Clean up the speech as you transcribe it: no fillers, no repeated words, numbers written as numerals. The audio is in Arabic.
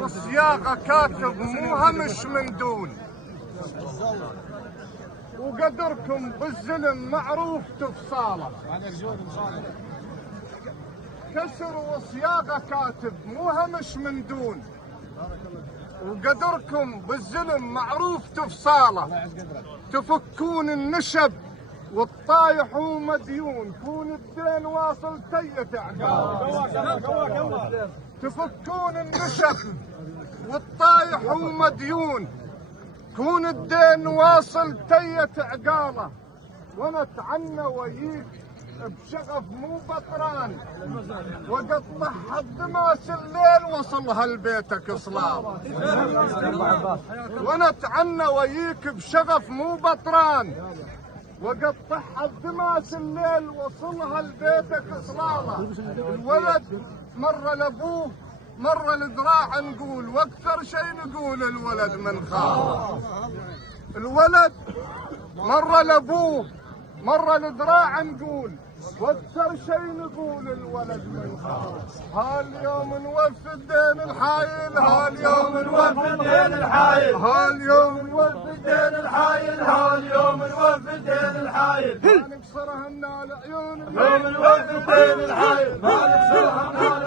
والصياغة كاتب مو همش من دون، وقدركم بالزلم معروف تفصاله. كسر وصياغة كاتب مو همش من دون، وقدركم بالزلم معروف تفصاله. تفكون النشب والطايح ومديون، كون الدين واصل تيت عقاله. تفكون النشب والطايح ومديون، كون الدين واصل تيت عقاله. وانا اتعنى وييك بشغف مو بطران، وقطح الدماس الليل وصلها لبيتك صلاة. وانا اتعنى وييك بشغف مو بطران، وقطح الدماس الليل وصلها لبيتك صلاة. الولد مرة لابوه مرة لذراع نقول، واكثر شيء نقول الولد من خاله. الولد مرة لابوه مرة لذراع نقول، واكثر شيء نقول الولد من خاله. هاليوم نوفي الدين الحايل، هاليوم نوفي الدين الحايل، هاليوم نوفي الدين الحايل، هاليوم نوفي الدين الحايل. ما نكسرها النال عيون، اليوم نوفي الدين الحايل، ما نكسرها النال